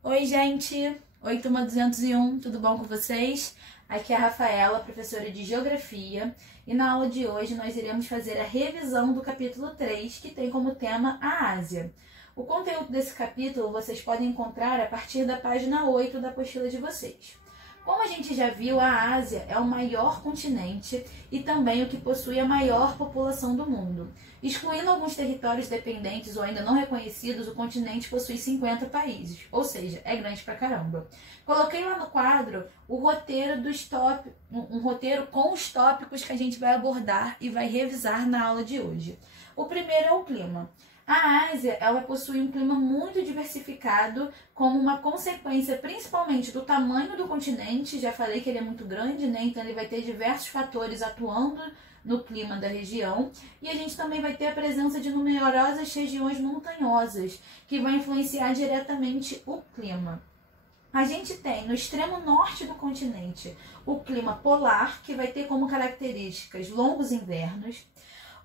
Oi, gente! Oi, turma 201, tudo bom com vocês? Aqui é a Rafaela, professora de Geografia, e na aula de hoje nós iremos fazer a revisão do capítulo 3, que tem como tema a Ásia. O conteúdo desse capítulo vocês podem encontrar a partir da página 8 da apostila de vocês. Como a gente já viu, a Ásia é o maior continente e também o que possui a maior população do mundo. Excluindo alguns territórios dependentes ou ainda não reconhecidos, o continente possui 50 países, ou seja, é grande pra caramba. Coloquei lá no quadro o roteiro um roteiro com os tópicos que a gente vai abordar e vai revisar na aula de hoje. O primeiro é o clima. A Ásia, ela possui um clima muito diversificado, como uma consequência principalmente do tamanho do continente. Já falei que ele é muito grande, né? Então ele vai ter diversos fatores atuando no clima da região. E a gente também vai ter a presença de numerosas regiões montanhosas, que vai influenciar diretamente o clima. A gente tem no extremo norte do continente o clima polar, que vai ter como características longos invernos.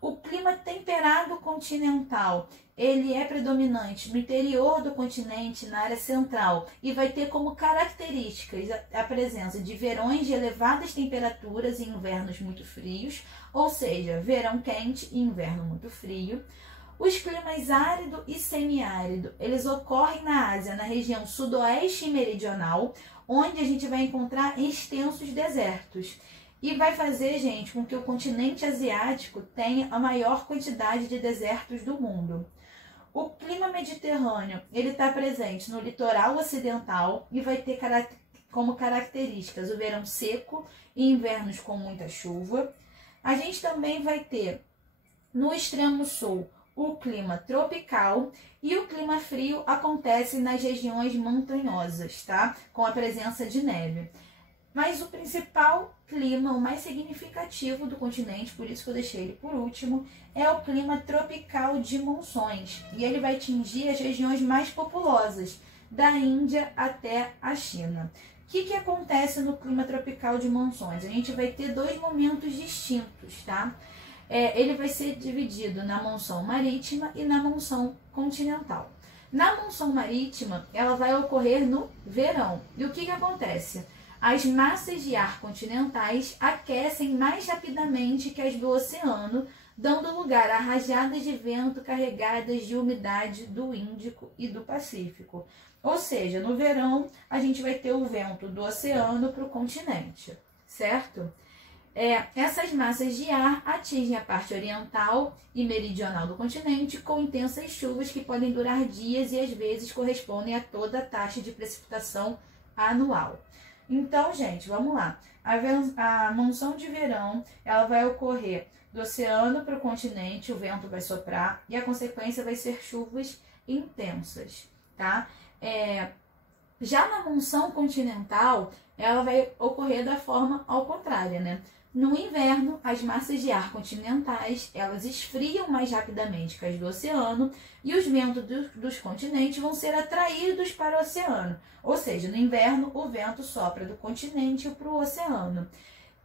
O clima temperado continental, ele é predominante no interior do continente, na área central, e vai ter como características a presença de verões de elevadas temperaturas e invernos muito frios, ou seja, verão quente e inverno muito frio. Os climas árido e semiárido, eles ocorrem na Ásia, na região sudoeste e meridional, onde a gente vai encontrar extensos desertos. E vai fazer, gente, com que o continente asiático tenha a maior quantidade de desertos do mundo. O clima mediterrâneo, ele está presente no litoral ocidental e vai ter como características o verão seco e invernos com muita chuva. A gente também vai ter no extremo sul o clima tropical e o clima frio acontece nas regiões montanhosas, tá? Com a presença de neve. Mas o principal clima, o mais significativo do continente, por isso que eu deixei ele por último, é o clima tropical de monções. E ele vai atingir as regiões mais populosas, da Índia até a China. O que acontece no clima tropical de monções? A gente vai ter dois momentos distintos, tá? Ele vai ser dividido na monção marítima e na monção continental. Na monção marítima, ela vai ocorrer no verão. E o que acontece? As massas de ar continentais aquecem mais rapidamente que as do oceano, dando lugar a rajadas de vento carregadas de umidade do Índico e do Pacífico. Ou seja, no verão, a gente vai ter o vento do oceano para o continente, certo? Essas massas de ar atingem a parte oriental e meridional do continente com intensas chuvas que podem durar dias e às vezes correspondem a toda a taxa de precipitação anual. Então, gente, vamos lá. A monção de verão, ela vai ocorrer do oceano para o continente, o vento vai soprar e a consequência vai ser chuvas intensas, tá? Já na monção continental, ela vai ocorrer da forma ao contrário, né? No inverno, as massas de ar continentais, elas esfriam mais rapidamente que as do oceano e os ventos dos continentes vão ser atraídos para o oceano. Ou seja, no inverno, o vento sopra do continente para o oceano.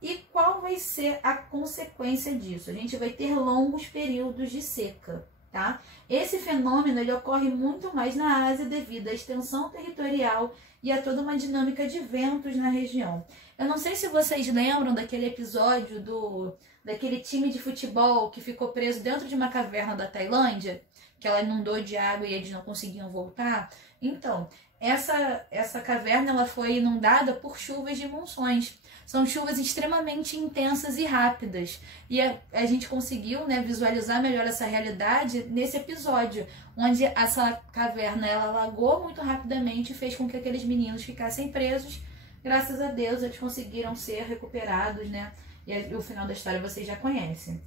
E qual vai ser a consequência disso? A gente vai ter longos períodos de seca, tá? Esse fenômeno ele ocorre muito mais na Ásia devido à extensão territorial e a toda uma dinâmica de ventos na região. Eu não sei se vocês lembram daquele episódio daquele time de futebol que ficou preso dentro de uma caverna da Tailândia, que ela inundou de água e eles não conseguiam voltar. Então, essa caverna ela foi inundada por chuvas de monções. São chuvas extremamente intensas e rápidas. E a gente conseguiu, né, visualizar melhor essa realidade nesse episódio, onde essa caverna ela alagou muito rapidamente e fez com que aqueles meninos ficassem presos. Graças a Deus eles conseguiram ser recuperados, né? E o final da história vocês já conhecem.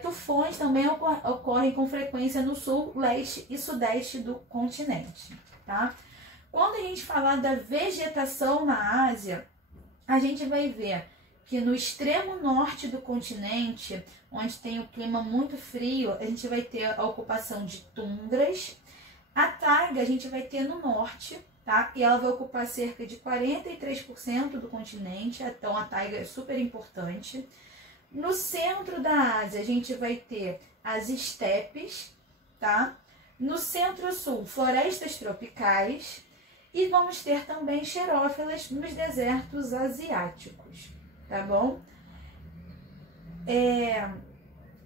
Tufões também ocorrem com frequência no sul, leste e sudeste do continente, tá? Quando a gente falar da vegetação na Ásia, a gente vai ver que no extremo norte do continente, onde tem o clima muito frio, a gente vai ter a ocupação de tundras. A taiga a gente vai ter no norte, tá? E ela vai ocupar cerca de 43% do continente, então a taiga é super importante. No centro da Ásia, a gente vai ter as estepes, tá? No centro-sul, florestas tropicais. E vamos ter também xerófilas nos desertos asiáticos, tá bom?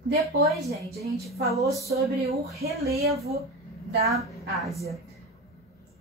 Depois, gente, a gente falou sobre o relevo da Ásia.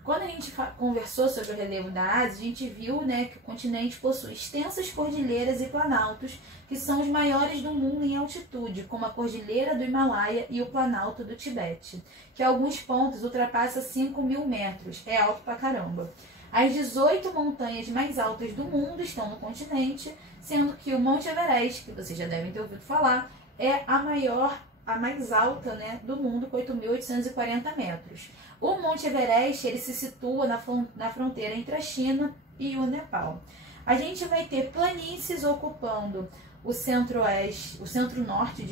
Quando a gente conversou sobre o relevo da Ásia, a gente viu, né, que o continente possui extensas cordilheiras e planaltos, que são os maiores do mundo em altitude, como a Cordilheira do Himalaia e o Planalto do Tibete, que a alguns pontos ultrapassa 5.000 metros, é alto pra caramba. As 18 montanhas mais altas do mundo estão no continente, sendo que o Monte Everest, que vocês já devem ter ouvido falar, é a mais alta, né, do mundo, com 8.840 metros. O Monte Everest, ele se situa na fronteira entre a China e o Nepal. A gente vai ter planícies ocupando o centro-norte,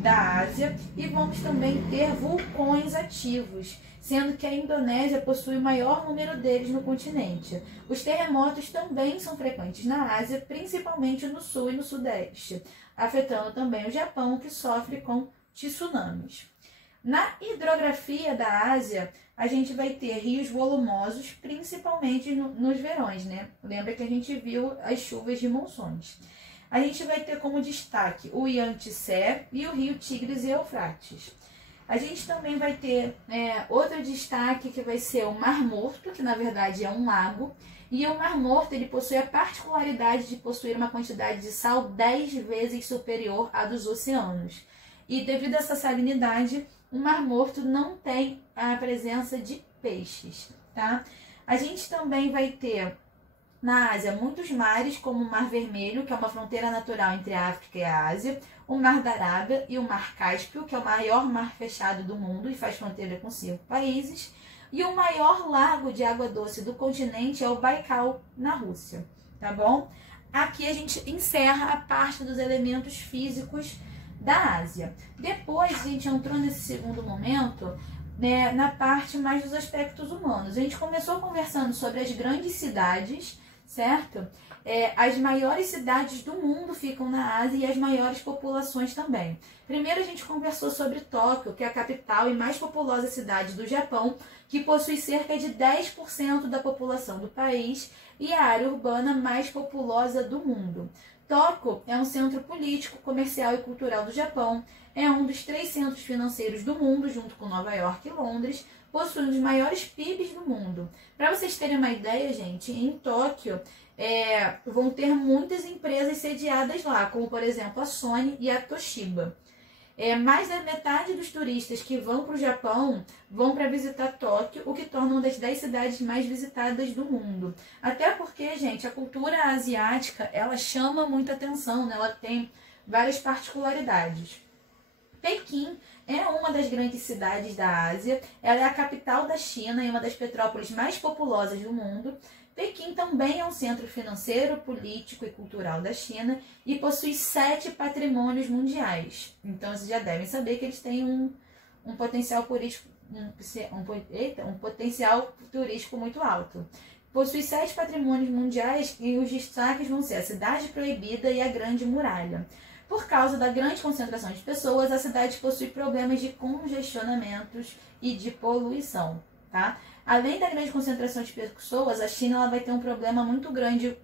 da Ásia, e vamos também ter vulcões ativos, sendo que a Indonésia possui o maior número deles no continente. Os terremotos também são frequentes na Ásia, principalmente no sul e no sudeste, afetando também o Japão, que sofre com tsunamis. Na hidrografia da Ásia, a gente vai ter rios volumosos, principalmente nos verões, né? Lembra que a gente viu as chuvas de monções. A gente vai ter como destaque o Yangtze e o rio Tigres e Eufrates. A gente também vai ter outro destaque, que vai ser o Mar Morto, que na verdade é um lago. E o Mar Morto, ele possui a particularidade de possuir uma quantidade de sal 10 vezes superior à dos oceanos. E devido a essa salinidade, o Mar Morto não tem a presença de peixes, tá? A gente também vai ter na Ásia muitos mares, como o Mar Vermelho, que é uma fronteira natural entre a África e a Ásia, o Mar da Arábia e o Mar Cáspio, que é o maior mar fechado do mundo e faz fronteira com 5 países, e o maior lago de água doce do continente é o Baikal, na Rússia, tá bom? Aqui a gente encerra a parte dos elementos físicos da Ásia. Depois a gente entrou nesse segundo momento, né, na parte mais dos aspectos humanos. A gente começou conversando sobre as grandes cidades, certo? As maiores cidades do mundo ficam na Ásia e as maiores populações também. Primeiro a gente conversou sobre Tóquio, que é a capital e mais populosa cidade do Japão, que possui cerca de 10% da população do país e a área urbana mais populosa do mundo. Tóquio é um centro político, comercial e cultural do Japão, é um dos 3 centros financeiros do mundo, junto com Nova York e Londres, possui um dos maiores PIBs do mundo. Para vocês terem uma ideia, gente, em Tóquio vão ter muitas empresas sediadas lá, como por exemplo a Sony e a Toshiba. Mais da metade dos turistas que vão para o Japão vão para visitar Tóquio, o que torna uma das 10 cidades mais visitadas do mundo. Até porque, gente, a cultura asiática, ela chama muita atenção, né? Ela tem várias particularidades. Pequim é uma das grandes cidades da Ásia, ela é a capital da China e uma das metrópoles mais populosas do mundo. Pequim também é um centro financeiro, político e cultural da China e possui 7 patrimônios mundiais. Então, vocês já devem saber que eles têm um potencial político, um potencial turístico muito alto. Possui 7 patrimônios mundiais e os destaques vão ser a Cidade Proibida e a Grande Muralha. Por causa da grande concentração de pessoas, a cidade possui problemas de congestionamentos e de poluição, tá? Além da grande concentração de pessoas, a China ela vai ter um problema muito grande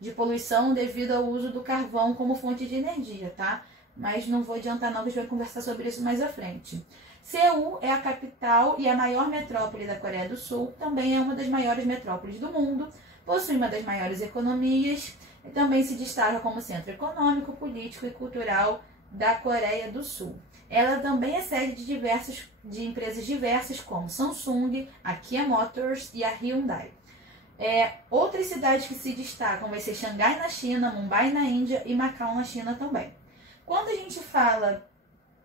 de poluição devido ao uso do carvão como fonte de energia, tá? Mas não vou adiantar não, que a gente vai conversar sobre isso mais à frente. Seul é a capital e a maior metrópole da Coreia do Sul, também é uma das maiores metrópoles do mundo, possui uma das maiores economias, e também se destaca como centro econômico, político e cultural da Coreia do Sul. Ela também é sede de empresas diversas como Samsung, a Kia Motors e a Hyundai. Outras cidades que se destacam vai ser Xangai na China, Mumbai na Índia e Macau na China também. Quando a gente fala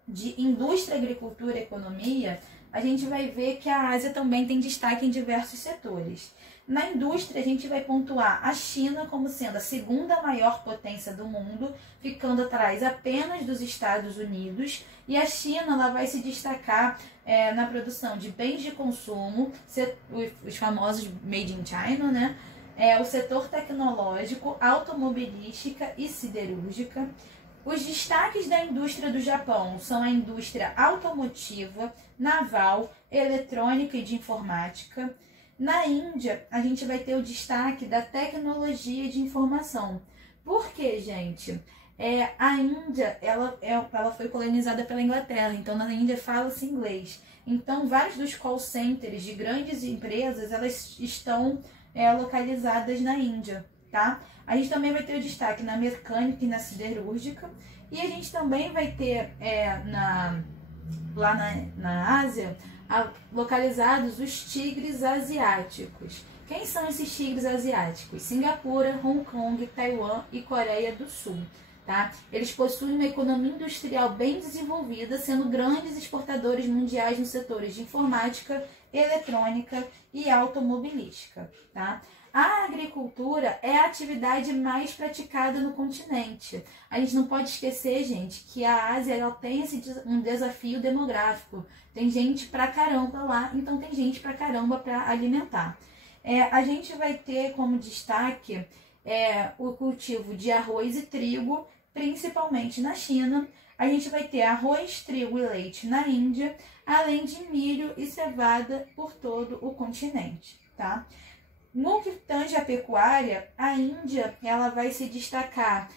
de indústria, agricultura e economia, a gente vai ver que a Ásia também tem destaque em diversos setores. Na indústria, a gente vai pontuar a China como sendo a segunda maior potência do mundo, ficando atrás apenas dos Estados Unidos. E a China ela vai se destacar na produção de bens de consumo, os famosos Made in China, né? O setor tecnológico, automobilística e siderúrgica. Os destaques da indústria do Japão são a indústria automotiva, naval, eletrônica e de informática. Na Índia, a gente vai ter o destaque da tecnologia de informação. Por quê, gente? A Índia, ela foi colonizada pela Inglaterra, então na Índia fala-se inglês. Então, vários dos call centers de grandes empresas, elas estão localizadas na Índia, tá? A gente também vai ter o destaque na mecânica e na siderúrgica. E a gente também vai ter lá na Ásia, localizados os tigres asiáticos. Quem são esses tigres asiáticos? Singapura, Hong Kong, Taiwan e Coreia do Sul. Tá? Eles possuem uma economia industrial bem desenvolvida, sendo grandes exportadores mundiais nos setores de informática, eletrônica e automobilística. Tá? A agricultura é a atividade mais praticada no continente. A gente não pode esquecer, gente, que a Ásia ela tem um desafio demográfico. Tem gente pra caramba lá, então tem gente pra caramba para alimentar. A gente vai ter como destaque o cultivo de arroz e trigo, principalmente na China. A gente vai ter arroz, trigo e leite na Índia, além de milho e cevada por todo o continente, tá? No que tange a pecuária, a Índia ela vai se destacar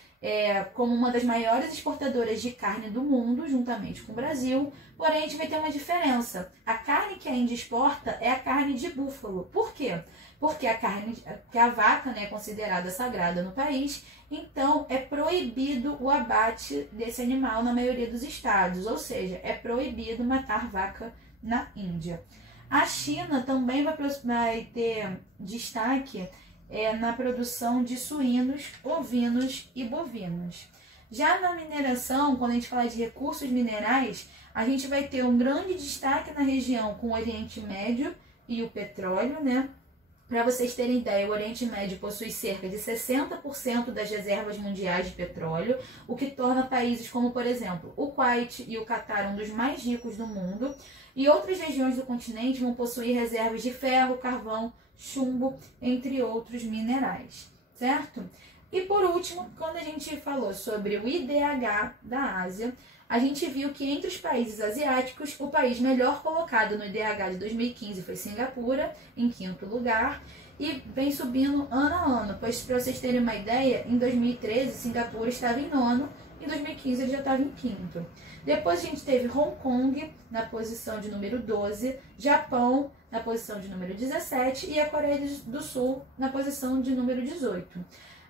como uma das maiores exportadoras de carne do mundo, juntamente com o Brasil. Porém, a gente vai ter uma diferença. A carne que a Índia exporta é a carne de búfalo. Por quê? Porque a vaca, né, é considerada sagrada no país, então é proibido o abate desse animal na maioria dos estados, ou seja, é proibido matar vaca na Índia. A China também vai ter destaque na produção de suínos, ovinos e bovinos. Já na mineração, quando a gente fala de recursos minerais, a gente vai ter um grande destaque na região com o Oriente Médio e o petróleo, né? Para vocês terem ideia, o Oriente Médio possui cerca de 60% das reservas mundiais de petróleo, o que torna países como, por exemplo, o Kuwait e o Catar um dos mais ricos do mundo, e outras regiões do continente vão possuir reservas de ferro, carvão, chumbo, entre outros minerais, certo? E por último, quando a gente falou sobre o IDH da Ásia, a gente viu que entre os países asiáticos, o país melhor colocado no IDH de 2015 foi Singapura, em 5º lugar, e vem subindo ano a ano, pois para vocês terem uma ideia, em 2013 Singapura estava em 9º, em 2015 ele já estava em 5º. Depois a gente teve Hong Kong na posição de número 12, Japão na posição de número 17 e a Coreia do Sul na posição de número 18.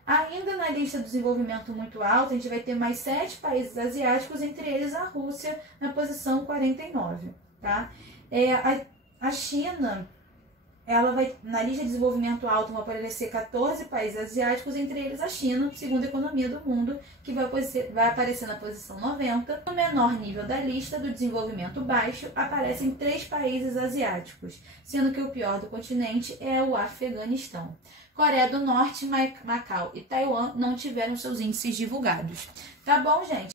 Ainda na lista do desenvolvimento muito alta, a gente vai ter mais 7 países asiáticos, entre eles a Rússia, na posição 49. Tá? A China, ela vai, na lista de desenvolvimento alto, vão aparecer 14 países asiáticos, entre eles a China, segunda economia do mundo, que vai aparecer na posição 90. No menor nível da lista do desenvolvimento baixo, aparecem 3 países asiáticos, sendo que o pior do continente é o Afeganistão. Coreia do Norte, Macau e Taiwan não tiveram seus índices divulgados. Tá bom, gente?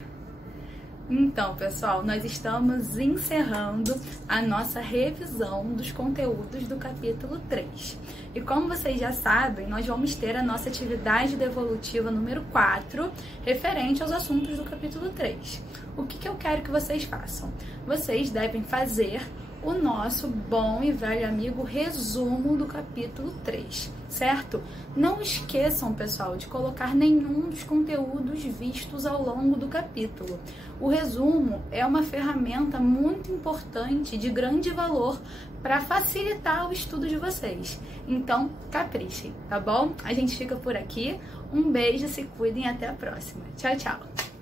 Então, pessoal, nós estamos encerrando a nossa revisão dos conteúdos do capítulo 3. E como vocês já sabem, nós vamos ter a nossa atividade devolutiva número 4, referente aos assuntos do capítulo 3. O que eu quero que vocês façam? Vocês devem fazer o nosso bom e velho amigo resumo do capítulo 3, certo? Não esqueçam, pessoal, de colocar nenhum dos conteúdos vistos ao longo do capítulo. O resumo é uma ferramenta muito importante, de grande valor, para facilitar o estudo de vocês. Então, caprichem, tá bom? A gente fica por aqui. Um beijo, se cuidem e até a próxima. Tchau, tchau!